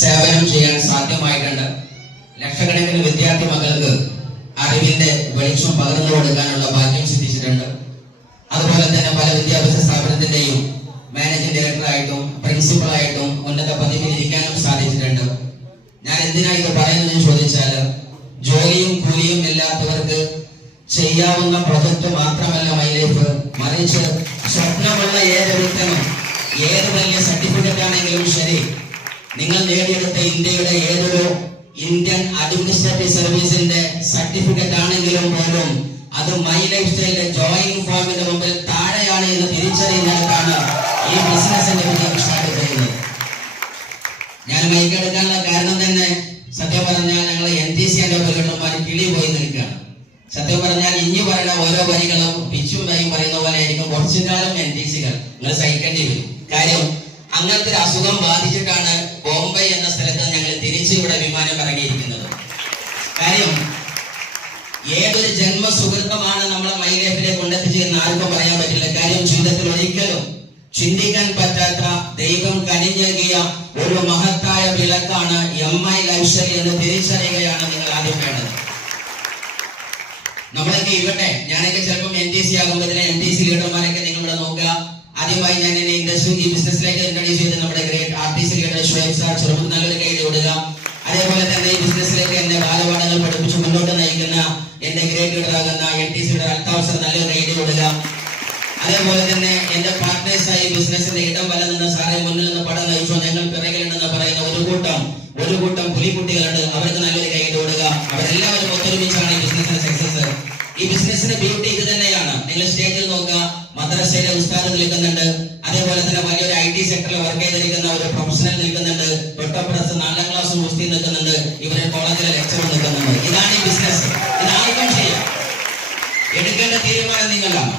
സേവനം ചെയ്യാൻ സാധ്യമായിട്ടുണ്ട്. ലക്ഷക്കണക്കിന് വിദ്യാർത്ഥി മക്കൾക്ക് അറിവിന്റെ വെളിച്ചം പകർന്നു കൊടുക്കാനുള്ള ഭാഗ്യം സിദ്ധിച്ചിട്ടുണ്ട്. അതുപോലെ തന്നെ പല വിദ്യാഭ്യാസ സ്ഥാപനത്തിന്റെയും മാനേജിംഗ് ഡയറക്ടറായിട്ടും പ്രിൻസിപ്പളായിട്ടും ഉന്നത പദവിയിൽ ഇരിക്കാനും സാധിച്ചിട്ടുണ്ട്. ഞാൻ എന്തിനാ ഇത് പറയുന്നതെന്ന് ചോദിച്ചാൽ, ജോലിയും കൂലിയും ഇല്ലാത്തവർക്ക് ചെയ്യാവുന്ന പ്രൊജക്ട് മാത്രമല്ല മൈ ലൈഫ്, മറിച്ച് സ്വപ്നമുള്ള ഏതൊരുത്തനും ഏത് വലിയ സർട്ടിഫിക്കറ്റ് ആണെങ്കിലും ശരി, നിങ്ങൾ നേടിയെടുത്ത ഇന്ത്യയുടെ ഏതൊരു ഇന്ത്യൻ അഡ്മിനിസ്ട്രേറ്റീവ് സർവീസിന്റെ സർട്ടിഫിക്കറ്റ് ആണെങ്കിലും പോലും അത് മൈ ലൈഫ് സ്റ്റൈലിന്റെ ജോയിനിങ് ഫോമിന്റെ മുമ്പിൽ താഴെയാണ് എന്ന് തിരിച്ചറിയുന്നിടത്താണ് ഈ ബിസിനസിന്റെ വിജയം സ്റ്റാർട്ട് ചെയ്യുന്നത്. ഞാൻ മൈക്കെടുക്കാനുള്ള കാരണം തന്നെ സത്യം പറഞ്ഞാൽ ഞങ്ങൾ NTC പ്രകടനന്മാർ കിളി പോയി നിൽക്കുകയാണ്. സത്യം പറഞ്ഞാൽ ഇനി പറയുന്ന ഓരോ വരികളും പിച്ചും വരിയും പറയുന്ന പോലെ ആയിരിക്കും കുറച്ചു കാലം NTC-കൾ നിങ്ങൾ സഹിക്കേണ്ടി വരും. കാര്യം അങ്ങനത്തെ ഒരു അസുഖം ബാധിച്ചിട്ടാണ് ബോംബെ എന്ന സ്ഥലത്ത് ഞങ്ങൾ തിരിച്ച് ഇവിടെ വിമാനം ഇറങ്ങിയിരിക്കുന്നത്. കാര്യം ഏതൊരു ജന്മ സുഹൃത്തമാണ് നമ്മളെ മൈ ലൈഫിലേക്ക് കൊണ്ടെത്തിച്ചെന്ന് ആർക്കും പറയാൻ പറ്റില്ല. കാര്യം ജീവിതത്തിൽ ഒരിക്കലും ചിന്തിക്കാൻ പറ്റാത്ത ദൈവം കനിഞ്ഞേകിയ ഒരു മഹത്തായ വിളക്കാണ് MI ലൈഫ് സ്റ്റൈൽ എന്ന് തിരിച്ചറിയുകയാണ് നിങ്ങൾ ആദ്യം വേണ്ടത്. നമ്മളൊക്കെ ഇവിടെ ഞാനൊക്കെ ചിലപ്പോൾ NTC ആകുമ്പോൾ NTC ലീഡർമാരൊക്കെ നിങ്ങളിവിടെ നോക്കുക. ആദ്യമായി ഞാൻ എന്നെ ഈ ബിസിനസ്സിലേക്ക് ഇൻട്രൊഡ്യൂസ് ചെയ്ത് നമ്മുടെ great RTC leader Shuhaib sir, ചെറുപ്പം നല്ലൊരു കൈ കൊടുക്കുക. അതേപോലെ തന്നെ ഈ ബിസിനസ്സിലേക്ക് എന്നെ ബാലപാഠങ്ങൾ പഠിപ്പിച്ച് മുന്നോട്ട് നയിക്കുന്ന എന്റെ ഗ്രേറ്റ് ലീഡറാകുന്ന NTC ലീഡർ അൽത്താഫ് സാർ, നല്ലൊരു കൈ കൊടുക്കുക. അതേപോലെ തന്നെ എന്റെ പാർട്ട്നേഴ്സായി ബിസിനസിന്റെ ഇടം വല നിന്ന് സാറെ മുന്നിൽ നിന്ന് പടം നയിച്ചോ, ഞങ്ങൾ പിറകിലുണ്ടെന്ന് പറയുന്ന ഒരു കൂട്ടം പുലിക്കുട്ടികളുണ്ട്. അവർക്ക് നല്ലൊരു കൈ കൊടുക്കുക. അവരെല്ലാവരും ഒത്തൊരുമിച്ചാണ് ഈ ബിസിനസിന്റെ സക്സസ്. ഈ ബിസിനസിന്റെ ബ്യൂട്ടി ഇത് തന്നെയാണ്. നിങ്ങൾ സ്റ്റേജിൽ നോക്കുക, മദ്രസയിലെ ഉസ്താദ് നിൽക്കുന്നുണ്ട്. അതേപോലെ തന്നെ വലിയൊരു IT സെക്ടറിൽ വർക്ക് ചെയ്തിരിക്കുന്ന ഒരു പ്രൊഫഷണൽ നിൽക്കുന്നുണ്ട്. തൊട്ടപ്പുറത്ത് 4ാം ക്ലാസ് മുസ്തി നിൽക്കുന്നുണ്ട്. ഇവരെ കോളേജിലെ ലെക്ചർ നിൽക്കുന്നുണ്ട്. ഇതാണ് ഈ ബിസിനസ്. ഇതാർക്കും ചെയ്യാം. എടുക്കേണ്ട തീരുമാനം നിങ്ങളാണ്.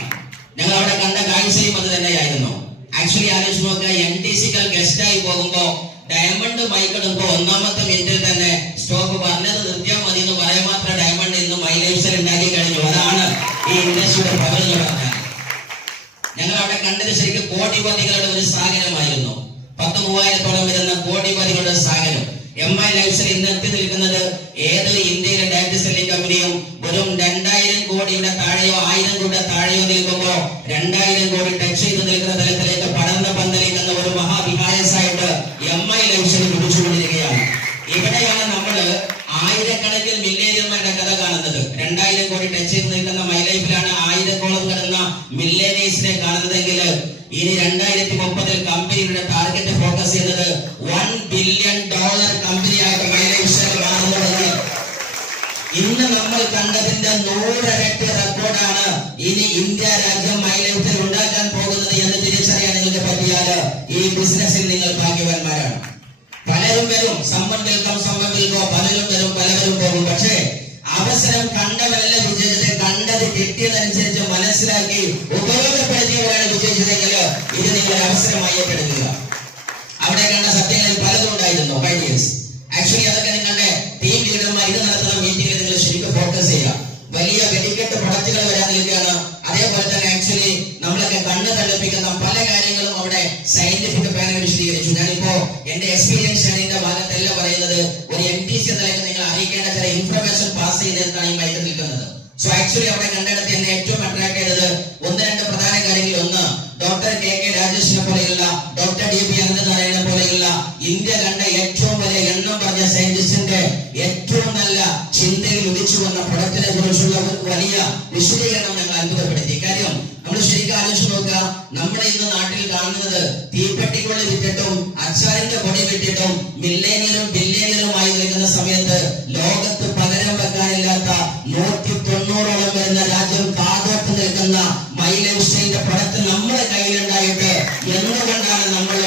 ഞങ്ങൾ അവിടെ കണ്ട കാഴ്ചയും അത് തന്നെയായിരുന്നു. ആക്ച്വലി ആലോചിച്ച് നോക്കുക, NTC-കൾ ഗസ്റ്റായി പോകുമ്പോ ഡയമണ്ട് മൈക്കെടുമ്പോ 1ാമത്തെ മിനിറ്റിൽ തന്നെ സ്റ്റോപ്പ് പറഞ്ഞത് നിർത്തിയാൽ മതി എന്ന് പറയാൻ മാത്രം ഡയമണ്ട് ഇന്ന് മൈ ലൈഫ് സ്റ്റൈൽ ഉണ്ടാക്കി കഴിഞ്ഞു. അതാണ് ഈ ഇൻഡസ്ട്രിയുടെ പവർ എന്ന് പറഞ്ഞാൽ. ഞങ്ങൾ അവിടെ കണ്ടത് ശരിക്കും കോടിപതികളുടെ ഒരു സാഗരമായിരുന്നു. 10,000-3000 വരുന്ന കോടിപതികളുടെ സാഗരം. MI ലൈഫ് സ്റ്റൈൽ ഇന്ന് എത്തി നിൽക്കുന്നത് ഏത് ഇന്ത്യയിലെ ഡയറക്ട് സെല്ലിംഗ് കമ്പനിയും വെറും 2000 കോടിയുടെ താഴെയോ 1000 കോടിയുടെ താഴെയോ നിൽക്കുമ്പോ 2000 കോടി ടച്ച് ചെയ്ത് നിൽക്കുന്ന തലത്തിലേക്ക് പടർന്ന് പന്തലിക്കുന്ന ഒരു മഹാവിഹായസായിട്ട് MI ലൈഫ് സ്റ്റൈൽ പിടിച്ചുകൊണ്ടിരിക്കുകയാണ്. ഇവിടെയാണ് നമ്മൾ ആയിരക്കണക്കിന് മില്ലേനിയന്മാരുടെ കഥ കാണുന്നത്. 2000 കോടി ടച്ച് ചെയ്ത് നിൽക്കുന്ന മൈ ലൈഫിലാണ് 1000-ഓളം കിടന്ന മില്ലേനിയേഴ്സിനെ കാണുന്നതെങ്കിൽ ഇനി 2030 കമ്പനിയുടെ ടാർഗറ്റ് ഫോക്കസ് ചെയ്യുന്നത് $1 ബില്യൺ കമ്പനിയായിട്ട് മൈ ലൈഫ് സ്റ്റൈൽ മാറുന്നതെങ്കിൽ ഇന്ന് നമ്മൾ കണ്ടതിന്റെ 100 ഇരട്ടി റെക്കോർഡാണ് ഇനി ഇന്ത്യ രാജ്യം മൈ ലൈഫ് സ്റ്റൈൽ ഉണ്ടാക്കാൻ പോകുന്നത് എന്ന് തിരിച്ചറിയാൻ നിങ്ങൾക്ക് പറ്റിയാൽ ഈ ബിസിനസ്സിൽ നിങ്ങൾ ഭാഗ്യവാന്മാരാണ്. പലരും വരും, സമ്പൻ വിൽക്കോ, പലരും വരും, പലവരും പോകും. പക്ഷേ അവസരം കണ്ടവരല്ല വിജയിച്ചത്, കണ്ടത് കിട്ടിയതനുസരിച്ച് മനസ്സിലാക്കി ഉപയോഗപ്പെടുത്തിയവരാണ് വിജയിച്ചതെങ്കിൽ ഇത് നിങ്ങൾ അവസരമായി ഏറ്റെടുക്കുക. അവിടെ കണ്ട സത്യങ്ങളിൽ പലതും ഉണ്ടായിരുന്നു. ആക്ച്വലി അതൊക്കെ നിങ്ങളുടെ ടീം ലീഡർമാർ ഇത് നടത്തുന്ന മീറ്റിംഗിൽ നിങ്ങൾ ശരിക്കും ഫോക്കസ് ചെയ്യുക. വലിയ വെടിക്കെട്ട് പ്രൊഡക്റ്റുകൾ വരാൻ നിൽക്കുകയാണ്. അതേപോലെ തന്നെ ആക്ച്വലി നമ്മളൊക്കെ കണ്ണ് തള്ളിപ്പിക്കുന്ന പല കാര്യങ്ങളും അവിടെ സയന്റിഫിക് പാനൽ വിശദീകരിച്ചു. ഞാനിപ്പോ എന്റെ എക്സ്പീരിയൻസ് ആണ് ഇതിന്റെ ഭാഗത്തല്ല പറയുന്നത്. ഒരു NTC എന്നതിലേക്ക് നിങ്ങൾ അറിയിക്കേണ്ട ചില ഇൻഫർമേഷൻ പാസ് ചെയ്തതാണ് ഈ മൈക്കിൽ നിൽക്കുന്നത്. സോ ആക്ച്വലി അവിടെ കണ്ടെടുത്ത് എന്നെ ഏറ്റവും അട്രാക്ട് ചെയ്തത് 1-2 പ്രധാന കാര്യങ്ങൾ. ഒന്ന്, ഡോക്ടർ KK രാജേഷിനെ പോലെയുള്ള, ഡോക്ടർ DP അനന്തനാരായണനെ പോലെയുള്ള ഇന്ത്യ കണ്ട ഏറ്റവും വലിയ എണ്ണം പറഞ്ഞ സയന്റിസ്റ്റിന്റെ ഏറ്റവും നല്ല ചിന്തയിൽ ഉദിച്ചു വന്ന പ്രൊഡക്റ്റിനെ കുറിച്ചുള്ള വലിയ വിശദീകരണം ഞങ്ങൾ അത്ഭുതപ്പെടുത്തി. കാര്യം നമ്മൾ ശരിക്കും ആലോചിച്ച് നോക്കുക, നമ്മുടെ ഇന്ന് നാട്ടിൽ കാണുന്നത് തീപ്പെട്ടിക്കുള്ളിൽ വിറ്റിട്ടും അച്ചാറിന്റെ പൊടി വിറ്റിട്ടും മില്ലേനിയലും ബില്ലേനിയലുമായി നിൽക്കുന്ന സമയത്ത് ലോകത്ത് പകരം വെക്കാനില്ലാത്ത 190ഓളം വരുന്ന രാജ്യം കാതോട്ട് നിൽക്കുന്ന മൈ ലൈഫ് സ്റ്റൈലിന്റെ പ്രൊഡക്റ്റ് നമ്മുടെ കയ്യിലുണ്ടായിട്ട് എന്തുകൊണ്ടാണ് നമ്മൾ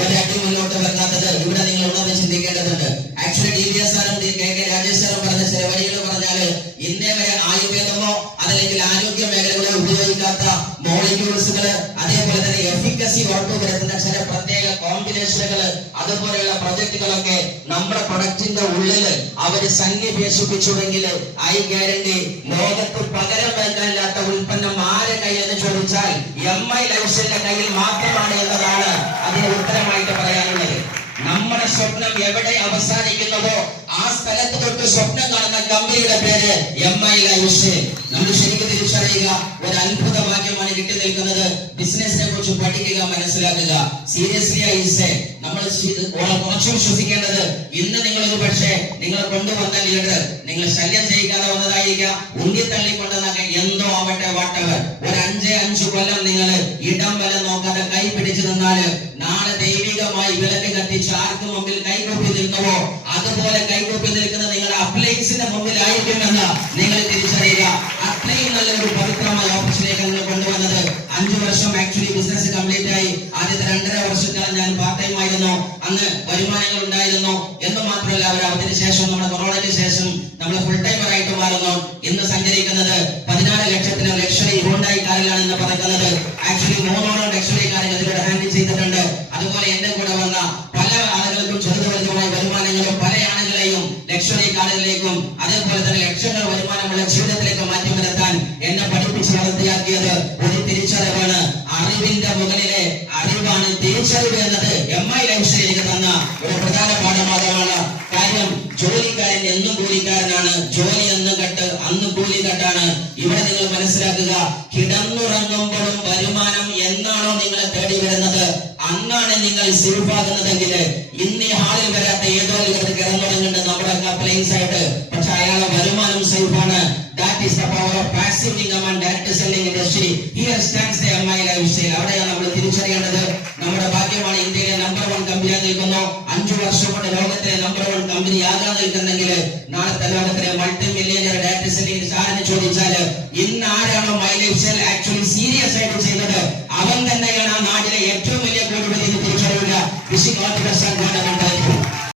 ഒരടി മുന്നോട്ട് വെക്കാത്തത്? ഇവിടെ നിങ്ങൾ ഉണർന്ന് ചിന്തിക്കേണ്ടതുണ്ട്. ആക്ച്വലി DBS സാറും KK രാജേഷ് സാറും പറഞ്ഞ ചില വഴികൾ പറഞ്ഞാല് ഇന്നേ വരെ ആയുർവേദമോ അതല്ലെങ്കിൽ ആരോഗ്യ മേഖലകളിൽ ഉപയോഗിക്കാത്ത മോളിക്യൂൾസുകൾ, അതേപോലെ തന്നെ എഫിക്കസി ഉറപ്പുവരുത്തുന്ന ചില പ്രത്യേക കോമ്പിനേഷനുകൾ, അതുപോലെയുള്ള പ്രൊജക്ടുകളൊക്കെ നമ്മുടെ പ്രൊഡക്റ്റിന്റെ ഉള്ളിൽ അവര് സന്നിവേശിപ്പിച്ചുവെങ്കിൽ ഐ ഗ്യാരണ്ടി ലോകത്ത് പകരം വെക്കാനില്ലാത്ത ഉൽപ്പന്നം ആരെ കയ്യിൽ ചോദിച്ചാൽ MI ലൈഫ് സ്റ്റൈലിന്റെ കയ്യിൽ മാത്രമാണ് എന്നതാണ് അതിന് ഉത്തരമായിട്ട് പറയാനുള്ളത്. നമ്മുടെ സ്വപ്നം എവിടെ അവസാനിക്കുന്നതോ ആ സ്ഥലത്ത് തൊട്ട് സ്വപ്നം കാണുന്ന കമ്പനിയുടെ പേര് MI ലൈഫ്സ്റ്റൈൽ. നമ്മൾ ശരിക്കും തിരിച്ചറിയുക, ഒരു അത്ഭുത ഭാഗ്യമാണ് കിട്ടി നിൽക്കുന്നത്. ബിസിനസിനെ കുറിച്ച് പഠിക്കുക, മനസ്സിലാക്കുക. സീരിയസ്ലി ഐസേ, നമ്മൾ കുറച്ച് വിശ്വസിക്കേണ്ടത്, ഇന്ന് നിങ്ങളൊരു പക്ഷേ നിങ്ങൾ കൊണ്ടുവന്ന ലീഡർ നിങ്ങൾ ശല്യം ചെയ്യിക്കാതെ വന്നതായിരിക്കാം, ഉന്തിത്തള്ളിക്കൊണ്ടെന്നൊക്കെ എന്തോ ആവട്ടെ, വാട്ടവർ. ഒരു 5 കൊല്ലം നിങ്ങൾ ഇടം വലം നോക്കാതെ കൈ പിടിച്ചു നിന്നാല് നാളെ ദൈവികമായി വിളക്ക് കത്തിച്ച് ആർക്ക് മുമ്പിൽ കൈകൂപ്പി നിൽക്കുമോ അതുപോലെ കൈകൂപ്പി നിൽക്കുന്ന നിങ്ങളുടെ അപ്ലയൻസിന്റെ മുമ്പിലായിരിക്കുമെന്ന് നിങ്ങൾ തിരിച്ചറിയുക. അത്രയും നല്ലൊരു പവിത്രമായ ഓപ്പർച്യൂണിറ്റി നിങ്ങൾ കൊണ്ടുവന്നത്. 5 വർഷം ആക്ച്വലി ബിസിനസ് കംപ്ലീറ്റ് ആയി. ആദ്യത്തെ 2.5 വർഷക്കാലം ഞാൻ പാർട്ട് ടൈം ആയിരുന്നു. അന്ന് വരുമാനങ്ങൾ ഉണ്ടായിരുന്നു എന്ന് മാത്രമല്ല, അതിനുശേഷം നമ്മുടെ കൊറോണയ്ക്ക് ശേഷം നമ്മൾ ഫുൾ ടൈമർ ആയിട്ട് മാറുന്നു. ഇന്ന് സഞ്ചരിക്കുന്നത് 14 ലക്ഷത്തിന് ലക്ഷറി ഹോണ്ടായി കാറിലാണ് ഇന്ന് പറക്കുന്നത്. ആക്ച്വലി 3 ലക്ഷറി കാറിൽ അതിലൂടെ ഹാൻഡിൽ ചെയ്തിട്ടുണ്ട്. അതുപോലെ എന്റെ കൂടെ വന്ന പല ആളുകൾക്കും ചെറുതുവലുതുമായ വരുമാനങ്ങളും പല ആളുകളെയും ലക്ഷറി കാറുകളിലേക്കും അതേപോലെ തന്നെ ലക്ഷങ്ങൾ വരുമാനമുള്ള ജീവിതത്തിലേക്ക് മാറ്റി വരുത്താൻ എന്നെ പഠിപ്പിച്ച് വളർത്തിയാക്കിയത് ഒരു തിരിച്ചറിവാണ്. അറിവിന്റെ മുകളിലെ അറിവാണ് തിരിച്ചറിവ് എന്നത് MI ലൈഫ്സ്റ്റൈലിലേക്ക് തന്ന ഒരു പ്രധാന പാഠഭാഗമാണ്. കാര്യം, ജോലിക്കാരൻ എന്നും കൂലിക്കാരനാണ്, ജോലി എന്ന് കെട്ട് അന്ന് കൂലിക്കെട്ടാണ്. ഇവിടെ നിങ്ങൾ മനസ്സിലാക്കുക, കിടന്നുറങ്ങുമ്പോഴും വരുമാനം എന്നാണോ നിങ്ങളെ തേടി വരുന്നത് അന്നാണ് നിങ്ങൾ സേഫ് ആകുന്നതെങ്കിൽ ഇന്ന് ഈ ഹാളിൽ വരാത്ത ഏതോ ഇടത്ത് കിടന്നുറങ്ങുന്നുണ്ട് നമ്മുടെ അപ്ലയൻസ് ആയിട്ട്, പക്ഷെ അയാളെ വരുമാനം സേഫാണ്. That is the power of passive income and direct selling industry. Here stands the MI lifestyle. അവിടെയാണ് നമ്മൾ തിരിച്ചറിയേണ്ടത്. നമ്മുടെ ഭാഗ്യമാണ് ഇന്ത്യയിലെ നമ്പർ 1 കമ്പനി നിൽക്കുന്നു. 5 വർഷം കൊണ്ട് ലോകത്തിലെ നമ്പർ 1 കമ്പനി ആകാൻ നിൽക്കുന്നെങ്കിൽ നാളത്തെ ലോകത്തിലെ മൾട്ടി മില്യണിയർ ഡയറക്ട് സെല്ലിംഗ് ആരെന്ന് ചോദിച്ചാല് ഇന്ന് ആരാണോ മൈ ലൈഫ്സ്റ്റൈൽ ആക്ച്വലി സീരിയസ് ആയിട്ട് ചെയ്യുന്നത് അവൻ തന്നെയാണ് ആ നാട്ടിലെ ഏറ്റവും വലിയ കോടിപതി തിരിച്ചറിയുക.